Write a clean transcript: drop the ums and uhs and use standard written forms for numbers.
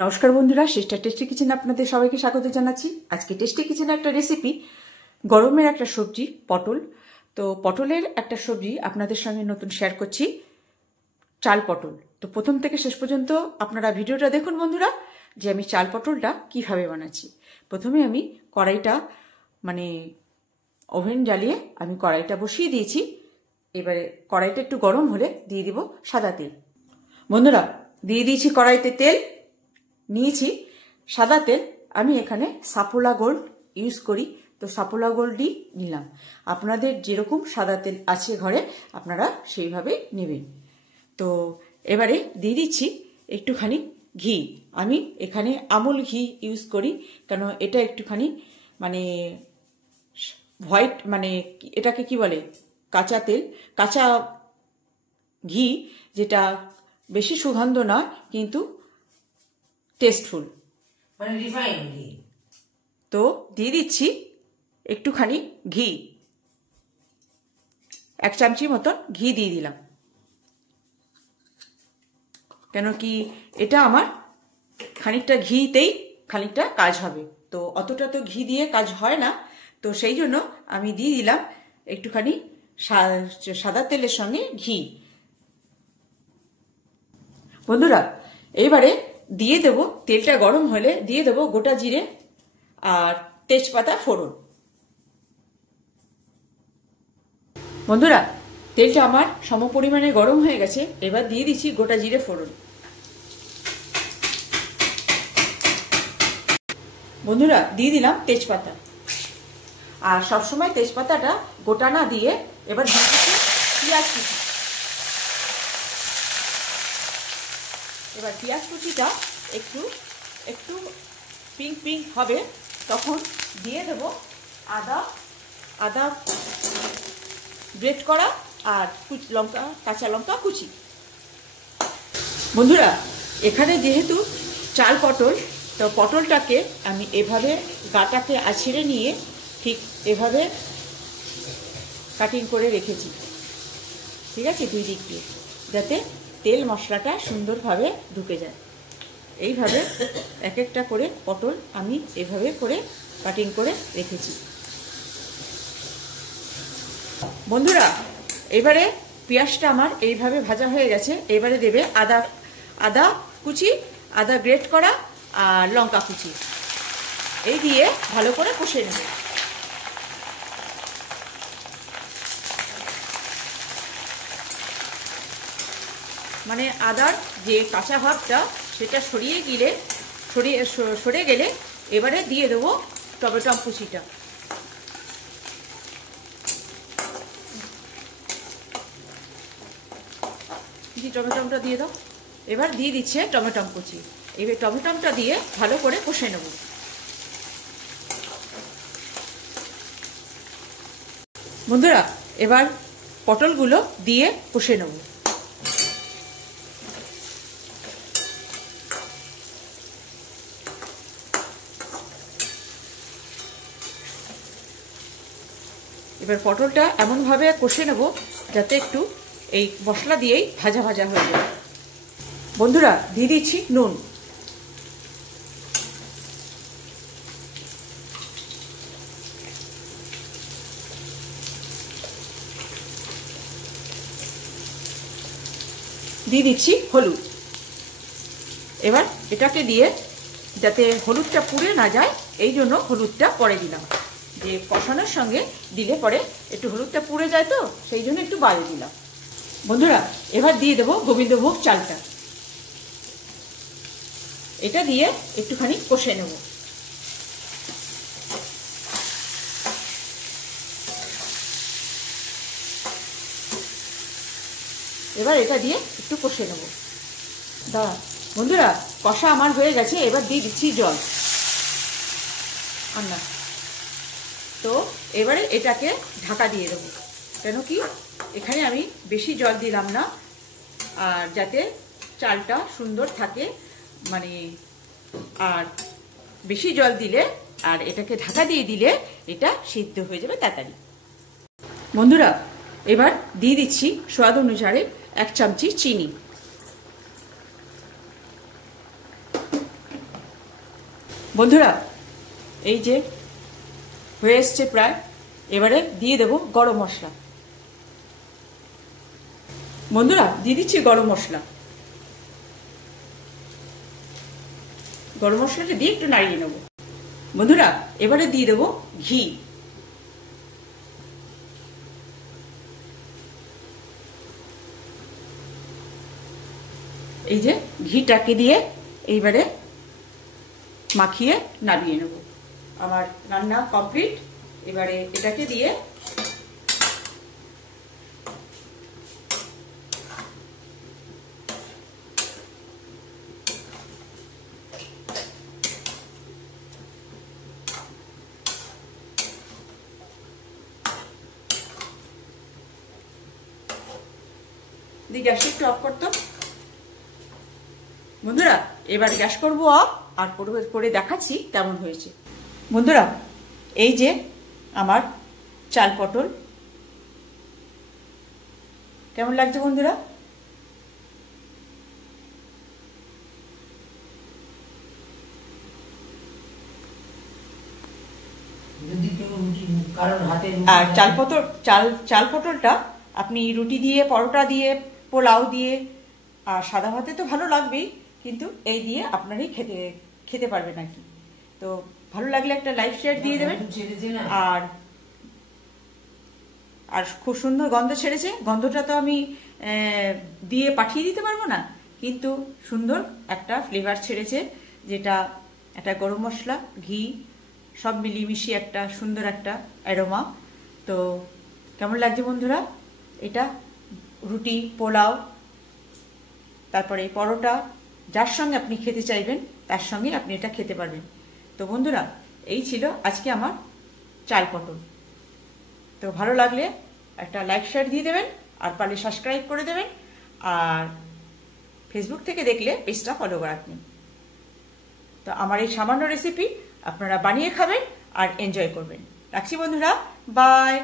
নমস্কার বন্ধুরা, sister tasty কিচেনে আপনাদের সবাইকে স্বাগত জানাচ্ছি। আজকে টেস্টি কিচেনে একটা রেসিপি, গরমের একটা সবজি পটল। তো পটলের একটা সবজি আপনাদের সঙ্গে নতুন শেয়ার করছি, চাল পটল। তো প্রথম থেকে শেষ পর্যন্ত আপনারা ভিডিওটা দেখুন বন্ধুরা, যে আমি চাল পটলটা কিভাবে বানাচ্ছি। প্রথমে আমি কড়াইটা ওভেন জ্বালিয়ে আমি কড়াইটা বসিয়ে দিয়েছি। এবারে কড়াইটা একটু গরম হলে দিয়ে দিব সাদা তেল। বন্ধুরা, দিয়ে দিয়েছি কড়াইতে তেল, নিয়েছি সাদা তেল। আমি এখানে সাফোলা গোল্ড ইউজ করি, তো সাফোলা গোল্ডই নিলাম। আপনাদের যেরকম সাদা তেল আছে ঘরে আপনারা সেইভাবে নেবেন। তো এবারে দিয়ে দিচ্ছি একটুখানি ঘি। আমি এখানে আমুল ঘি ইউজ করি, কেন এটা একটুখানি হোয়াইট, এটাকে কি বলে, কাঁচা তেল, কাঁচা ঘি, যেটা বেশি সুগন্ধ নয় কিন্তু টেস্টফুল, রিফাইন ঘি। তো দিয়ে দিচ্ছি একটুখানি ঘি, 1 চামচি মতন ঘি দিয়ে দিলাম। কেন কি এটা আমার খানিকটা ঘিতেই খানিকটা কাজ হবে, তো অতটা তো ঘি দিয়ে কাজ হয় না, তো সেই জন্য আমি দিয়ে দিলাম একটুখানি সাদা তেলের সঙ্গে ঘি। বন্ধুরা, এইবারে দিয়ে দেবো, তেলটা গরম হলে দিয়ে দেবো গোটা জিরে আর তেজপাতা ফোড়ন। বন্ধুরা, তেলটা আমার সমপরিমাণে গরম হয়ে গেছে, এবার দিয়ে দিচ্ছি গোটা জিরে ফোড়ন। বন্ধুরা, দিয়ে দিলাম তেজপাতা, আর সবসময় তেজপাতাটা গোটা না দিয়ে এবার দিয়ে দিচ্ছি পেঁয়াজ কুচি। এবার পেঁয়াজ কুচিটা একটু একটু পিঙ্ক পিঙ্ক হবে, তখন দিয়ে দেব আদা গ্রেট করা আর কাঁচা লঙ্কা কুচি। বন্ধুরা, এখানে যেহেতু চাল পটল, তো পটলটাকে আমি এভাবে গাটাকে আঁচড়ে নিয়ে ঠিক এভাবে কাটিং করে রেখেছি, ঠিক আছে, দুই দিক দিয়ে, যাতে তেল মশলাটা সুন্দরভাবে ঢুকে যায়। এইভাবে এক একটা করে পটল আমি এভাবে করে কাটিং করে রেখেছি। বন্ধুরা, এবারে পেঁয়াজটা আমার এইভাবে ভাজা হয়ে গেছে, এবারে দেবে আদা কুচি, আদা গ্রেট করা আর লঙ্কা কুচি, এই দিয়ে ভালো করে কষে নেবে। আদার যে কাঁচা ভাবটা সেটা সরে গেলে এবারে দিয়ে দেবো টমেটো কুচিটা। টমেটোটা দিয়ে দাও। এবার দিয়ে দিচ্ছে টমেটো কুচি। এবার টমেটোটা দিয়ে ভালো করে কষে নেব। বন্ধুরা, এবার পটলগুলো দিয়ে কষে নেব। এবার পটলটা এমনভাবে কষে নেব যাতে একটু এই মশলা দিয়েই ভাজা ভাজা হয়ে যায়। বন্ধুরা, দিয়ে দিচ্ছি নুন। দিয়ে দিচ্ছি হলুদ। এবার এটাকে দিয়ে, যাতে হলুদটা পুড়ে না যায় এই জন্য হলুদটা পরে দিলাম, যে কষানোর সঙ্গে দিলে পরে একটু হলুদটা পুড়ে যায়, তো সেই জন্য একটু বাড়ি দিলাম। বন্ধুরা, এবার দিয়ে দেবো গোবিন্দভোগ চালটা, এটা দিয়ে একটুখানি কষে নেব। এবার এটা দিয়ে একটু কষে নেব। বন্ধুরা, কষা আমার হয়ে গেছে, এবার দিয়ে দিচ্ছি জল। তো এবারে এটাকে ঢাকা দিয়ে দেবো, কেন কি এখানে আমি বেশি জল দিলাম না, আর যাতে চালটা সুন্দর থাকে, আর বেশি জল দিলে আর এটাকে ঢাকা দিয়ে দিলে এটা সিদ্ধ হয়ে যাবে তাড়াতাড়ি। বন্ধুরা, এবার দিয়ে দিচ্ছি স্বাদ অনুসারে 1 চামচি চিনি। বন্ধুরা এই যে হয়ে এসছে প্রায়, এবারে দিয়ে দেব গরম মশলা। বন্ধুরা দিয়ে দিচ্ছি গরম মশলা। গরম মশলাটা দিয়ে একটু নাড়িয়ে নেব। বন্ধুরা এবারে দিয়ে দেব ঘি। এই যে ঘিটাকে দিয়ে এইবারে মাখিয়ে নামিয়ে নেব। আমার রান্না কমপ্লিট। এবারে এটাকে দিয়ে গ্যাসটা একটু অফ করতাম। বন্ধুরা এবার গ্যাস করবো অফ, আর করে দেখাচ্ছি কেমন হয়েছে। বন্ধুরা এই যে আমার চাল পটল, কেমন লাগছে বন্ধুরা? আর চাল পটলটা আপনি রুটি দিয়ে, পরোটা দিয়ে, পোলাও দিয়ে আর সাদা ভাতে তো ভালো লাগবেই, কিন্তু এই দিয়ে আপনারই খেতে পারবেন আর কি। তো ভালো লাগলে একটা লাইক শেয়ার দিয়ে দেবেন। আর খুব সুন্দর গন্ধ ছেড়েছে। গন্ধটা তো আমি দিয়ে পাঠিয়ে দিতে পারবো না, কিন্তু সুন্দর একটা ফ্লেভার ছেড়েছে, যেটা একটা গরম মশলা, ঘি সব মিলিয়ে মিশিয়ে একটা সুন্দর একটা অ্যারোমা। তো কেমন লাগছে বন্ধুরা? এটা রুটি, পোলাও, তারপরে পরোটা, যার সঙ্গে আপনি খেতে চাইবেন তার সঙ্গে আপনি এটা খেতে পারবেন। তো বন্ধুরা এই ছিল আজকে আমার চাল পটল। তো ভালো লাগলে একটা লাইক শেয়ার দিয়ে দেবেন, আর পারলে সাবস্ক্রাইব করে দেবেন, আর ফেসবুক থেকে দেখলে পেজটা ফলো রাখবেন। তো আমার এই সামান্য রেসিপি আপনারা বানিয়ে খাবেন আর এনজয় করবেন। রাখছি বন্ধুরা, বাই।